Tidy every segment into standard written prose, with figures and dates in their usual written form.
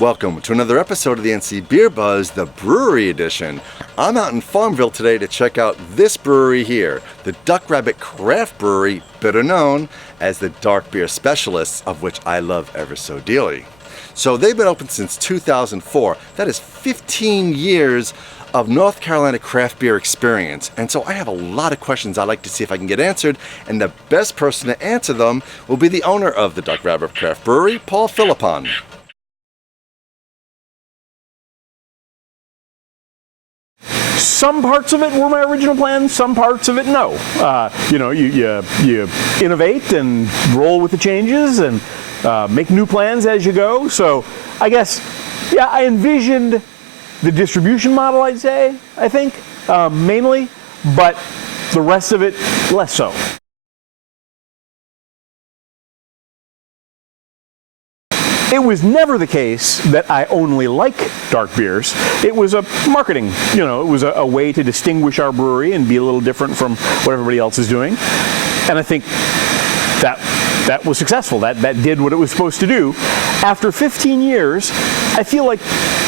Welcome to another episode of the NCBeerBuzz, the Brewery Edition. I'm out in Farmville today to check out this brewery here, the Duck-Rabbit Craft Brewery, better known as the dark beer specialists, of which I love ever so dearly. So they've been open since 2004. That is 15 years of North Carolina craft beer experience. And so I have a lot of questions I'd like to see if I can get answered, and the best person to answer them will be the owner of the Duck-Rabbit Craft Brewery, Paul Philippon. Some parts of it were my original plan, some parts of it no. You innovate and roll with the changes and make new plans as you go. So I guess, yeah, I envisioned the distribution model, I think, mainly, but the rest of it, less so. It was never the case that I only like dark beers. It was a marketing, it was a way to distinguish our brewery and be a little different from what everybody else is doing. And I think that was successful. That did what it was supposed to do. After 15 years, I feel like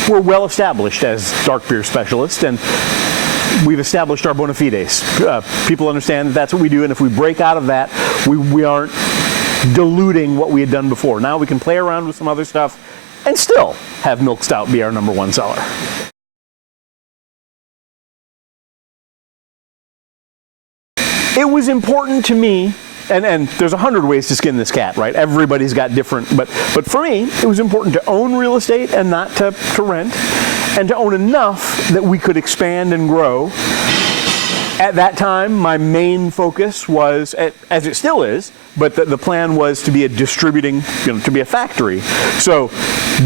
we're well established as dark beer specialists, and we've established our bona fides. People understand that that's what we do, and if we break out of that, we aren't diluting what we had done before. Now we can play around with some other stuff and still have Milk Stout be our #1 seller. It was important to me, and there's 100 ways to skin this cat, right? Everybody's got different, but for me, it was important to own real estate and not to rent, and to own enough that we could expand and grow. At that time, my main focus was, as it still is, but the plan was to be a distributing, to be a factory. So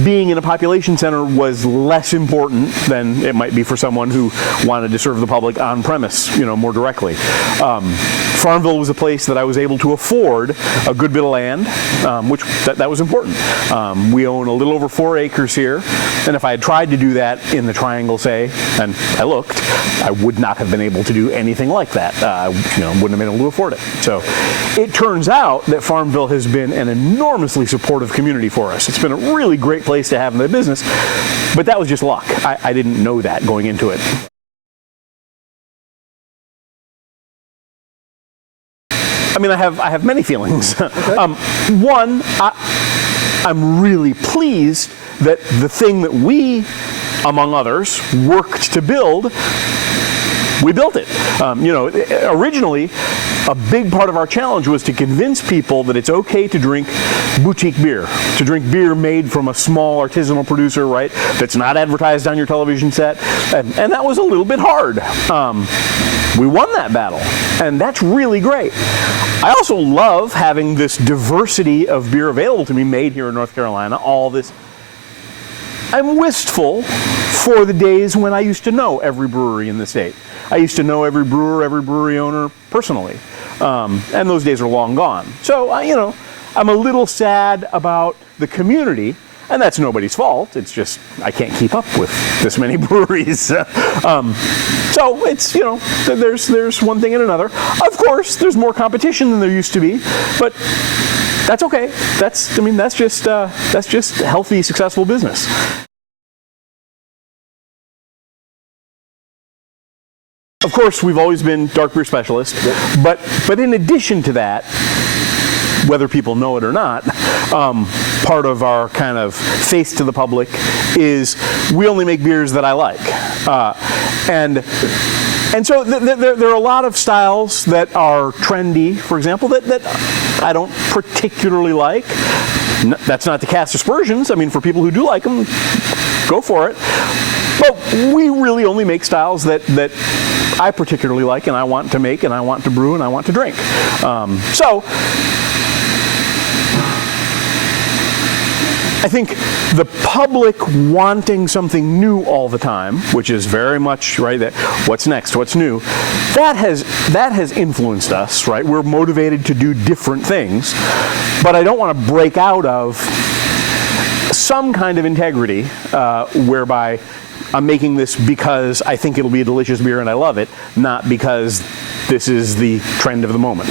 being in a population center was less important than it might be for someone who wanted to serve the public on premise, more directly. Farmville was a place that I was able to afford a good bit of land, which that was important. We own a little over 4 acres here, and if I had tried to do that in the triangle, say, and I looked, I would not have been able to do anything like that. Wouldn't have been able to afford it. So it turns out that Farmville has been an enormously supportive community for us. It's been a really great place to have in the business, but that was just luck. I didn't know that going into it. I mean, I have many feelings. Okay. One, I'm really pleased that the thing that we, among others, worked to build, we built it. Originally, a big part of our challenge was to convince people that it's okay to drink boutique beer, to drink beer made from a small artisanal producer, right, that's not advertised on your television set, and that was a little bit hard. We won that battle, and that's really great. I also love having this diversity of beer available to me made here in North Carolina, all this. I'm wistful for the days when I used to know every brewery in the state. I used to know every brewer, every brewery owner personally, and those days are long gone. So, I'm a little sad about the community, and that's nobody's fault. It's just I can't keep up with this many breweries. So it's, there's one thing and another. Of course, there's more competition than there used to be, but that's okay. That's just healthy, successful business. Of course, we've always been dark beer specialists, but in addition to that, whether people know it or not, part of our kind of face to the public is we only make beers that I like. And so there are a lot of styles that are trendy, for example, that I don't particularly like. That's not to cast aspersions. I mean, for people who do like them, go for it. But we really only make styles that I particularly like, and I want to make, and I want to brew, and I want to drink. So I think the public wanting something new all the time, which is very much, right, that what's next, what's new, that has influenced us, right? We're motivated to do different things, but I don't want to break out of some kind of integrity whereby I'm making this because I think it'll be a delicious beer and I love it, not because this is the trend of the moment.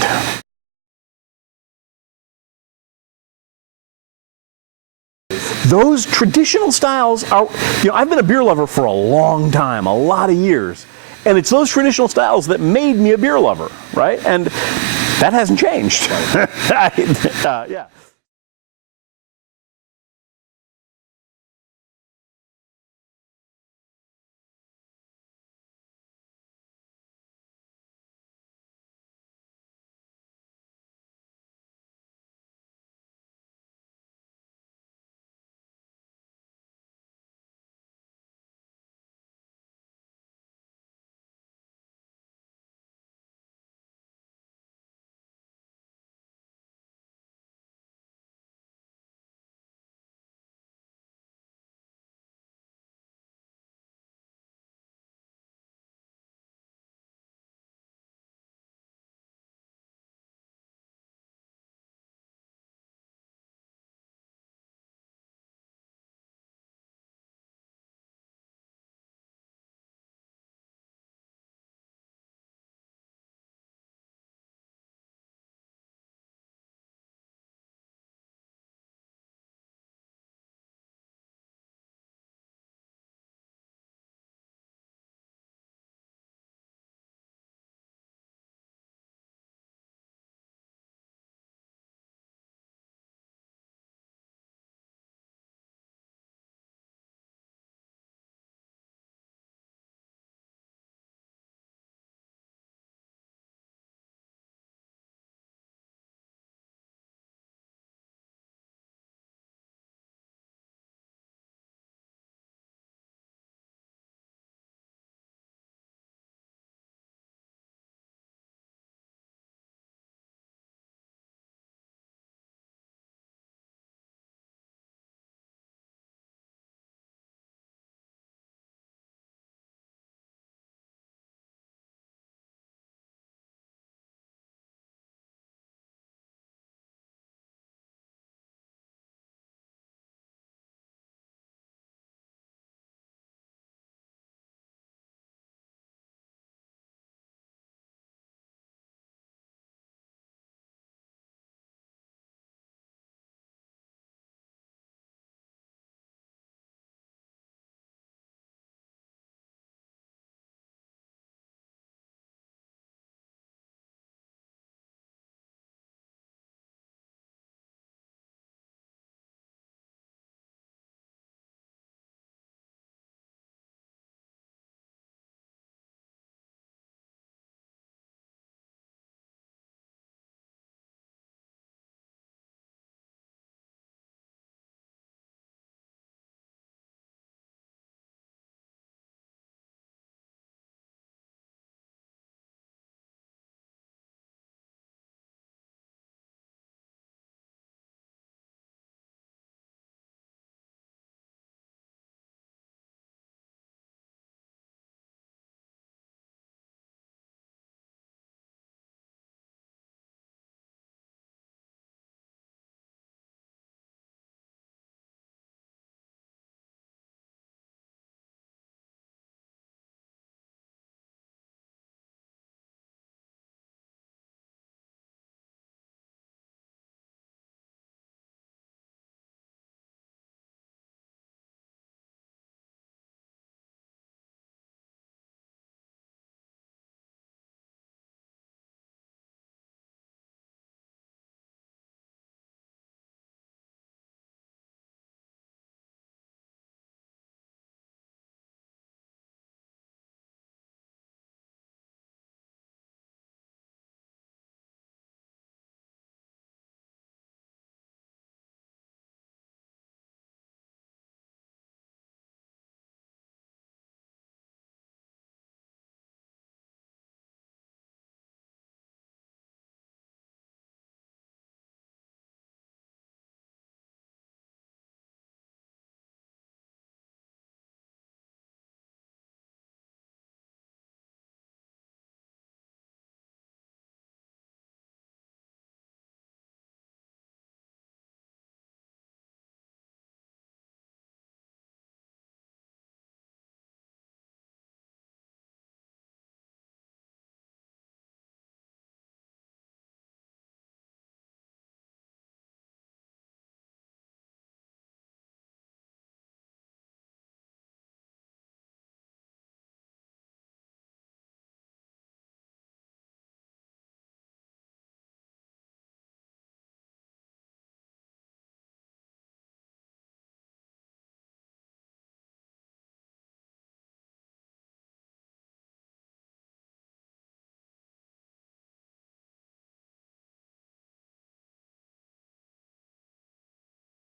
those traditional styles are, I've been a beer lover for a long time, a lot of years. And it's those traditional styles that made me a beer lover, right? And that hasn't changed. Yeah.